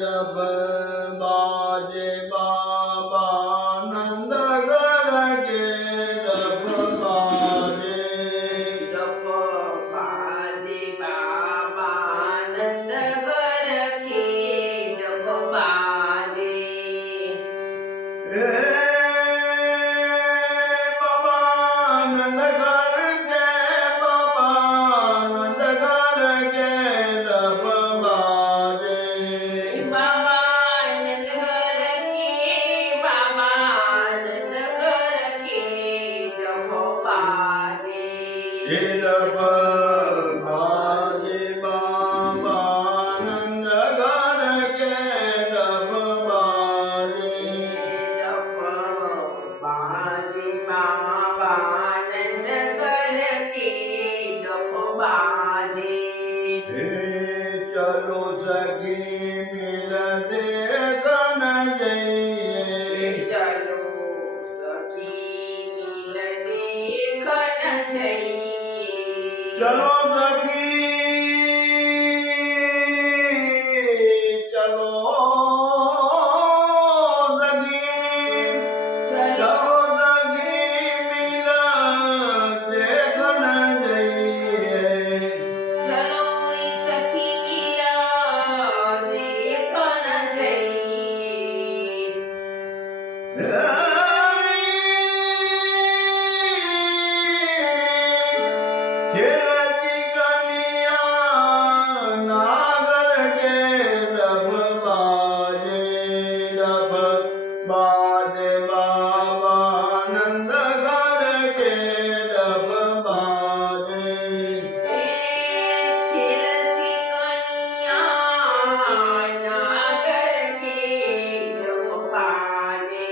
जब बाजे बाबा नंद घर के जब बाजे बाबा नंद घर के जब बाजे बाबा नंद घर के बाबा नंद घर के जब बाजे बाबा नंद घर के बाबा नंद घर के जब बाजे जब बाजे बाबा नंद घर के जब बाजे जब बाजे बाबा नंद घर के जब बाजे चलो सखी मिल देखन जइए चलो सखी मिल देखन जइए चलो सखी चलो सखी चलो सखी मिल देखन जइए चलो रे सखी मिला देखन जइए खेलती कनिया नागर के जब बाजे बाबा नंद घर के जब बाजे छिलची कनिया नागर के जब बाजे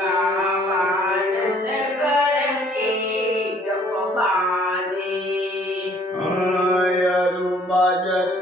बाबा नंद घर के जब बाजे आयरु बाजत